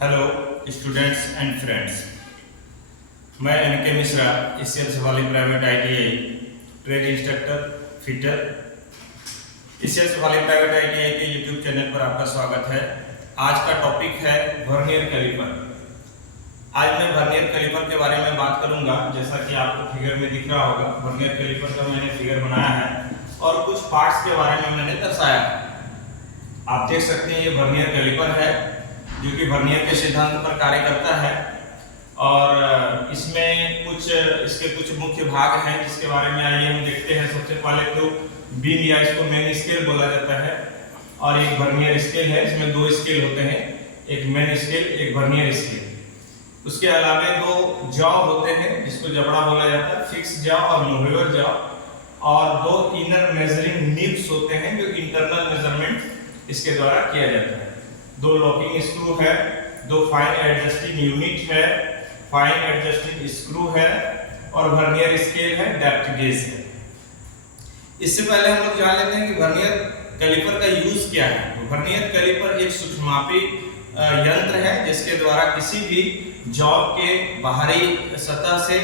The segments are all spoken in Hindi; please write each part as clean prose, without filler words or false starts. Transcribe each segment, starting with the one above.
हेलो स्टूडेंट्स एंड फ्रेंड्स, मैं NK Mishra ECL Sawali private ITI trade instructor fitter ECL Sawali private ITI के यूट्यूब चैनल पर आपका स्वागत है। आज का टॉपिक है वर्नियर कैलिपर। आज मैं वर्नियर कैलिपर के बारे में बात करूंगा। जैसा कि आपको फिगर में दिख रहा होगा, वर्नियर कैलिपर का मैंने फिगर बनाया है और कुछ पार्ट्स के बारे में मैंने दर्शाया है। आप देख सकते हैं ये वर्नियर कैलिपर है जो कि वर्नियर के सिद्धांत पर कार्य करता है और इसमें इसके कुछ मुख्य भाग हैं जिसके बारे में आइए हम देखते हैं। सबसे पहले तो बीम या इसको मेन स्केल बोला जाता है और एक वर्नियर स्केल है। इसमें दो स्केल होते हैं, एक मेन स्केल एक वर्नियर स्केल। उसके अलावा दो जॉ होते हैं जिसको जबड़ा बोला जाता है, फिक्स जॉ और मूवेबल जॉ, और दो इनर मेजरिंग निब्स होते हैं जो इंटरनल मेजरमेंट इसके द्वारा किया जाता है। दो लॉकिंग स्क्रू है, दो फाइन एडजस्टिंग यूनिट है, फाइन एडजस्टिंग स्क्रू है और वर्नियर स्केल है, डेप्थ गेज है। इससे पहले हम लोग जान लेते हैं कि वर्नियर कैलिपर का यूज क्या है। तो वर्नियर कैलिपर एक सूक्ष्ममापी यंत्र है जिसके द्वारा किसी भी जॉब के बाहरी सतह से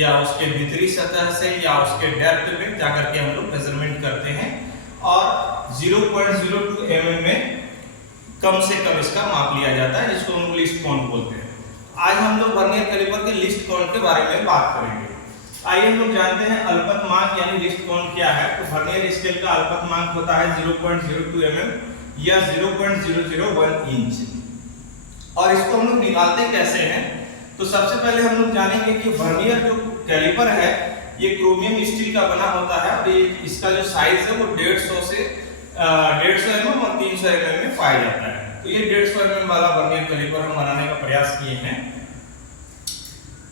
या उसके भीतरी सतह से या उसके डेप्थ में जाकर के हम लोग मेजरमेंट करते हैं और 0.02 mm में कम से कम इसका माप लिया जाता है, जिसको हम लिस्ट काउंट बोलते हैं। आज हम लोग वर्नियर कैलिपर के लिस्ट काउंट के बारे में बात करेंगे। आइए हम लोग जानते हैं अल्पतमांक यानी लिस्ट काउंट क्या है। तो वर्नियर स्केल का अल्पतमांक होता है 0.02 mm या 0.001 इंच। और इसको हम लोग निकालते कैसे हैं, तो सबसे पहले हम लोग जानेंगे कि वर्नियर जो कैलिपर है ये क्रोमियम स्टील का बना होता है और इसका जो साइज है वो 150 से 150 mm और 300 mm में पाया जाता है। तो ये 150 mm वाला वर्नियर कैलिपर हम बनाने का प्रयास किए हैं।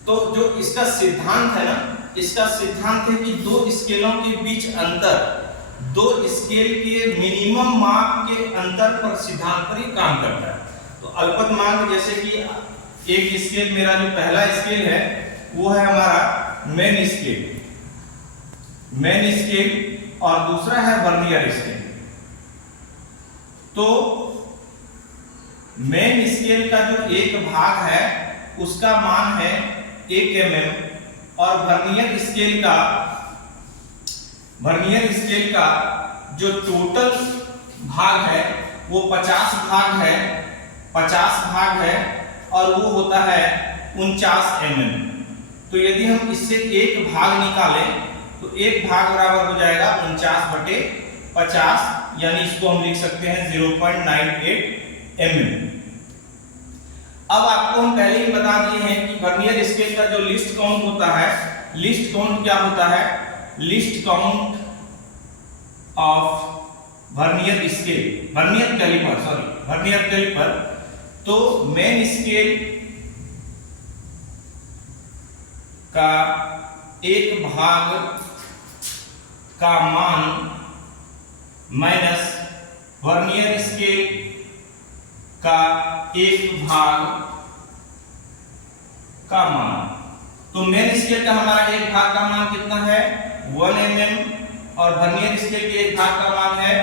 तो जो इसका सिद्धांत है ना, इसका सिद्धांत है कि दो स्केलों के बीच अंतर, दो स्केल के मिनिमम माप के अंतर पर सिद्धांत पर ये काम करता है। तो अल्पतमांक जैसे कि एक स्केल, मेरा जो पहला स्केल है वो है हमारा मेन स्केल और दूसरा है वर्नियर स्केल। तो मेन स्केल का जो एक भाग है उसका मान है 1 mm और वर्नियर स्केल का जो टोटल भाग है वो 50 भाग है और वो होता है 49 mm। तो यदि हम इससे एक भाग निकालें तो एक भाग बराबर हो जाएगा 49/50, यानी इसको हम लिख सकते हैं 0.98 mm। अब आपको हम पहले ही बता दिए हैं कि वर्नियर स्केल का जो लिस्ट काउंट होता है, लिस्ट काउंट क्या होता है, list count of vernier calliper. तो मेन स्केल का एक भाग का मान माइनस वर्नियर स्केल का एक भाग का मान। तो मेन स्केल का हमारा एक भाग का मान कितना है 1 mm और वर्नियर स्केल के एक भाग का मान है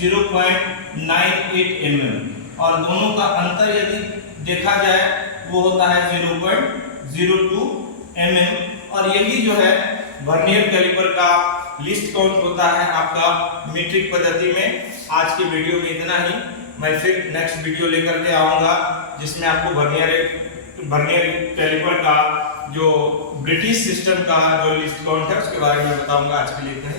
0.98 mm और दोनों का अंतर यदि देखा जाए वो होता है 0.02 mm। और यही जो है वर्नियर कैलिपर का लिस्ट काउंट होता है आपका मीट्रिक पद्धति में। आज की वीडियो में इतना ही। मैं फिर नेक्स्ट वीडियो लेकर के आऊंगा जिसमें आपको वर्नियर कैलिपर का जो ब्रिटिश सिस्टम का जो लिस्ट काउंट है उसके बारे में बताऊंगा। आज के लिए इतना ही।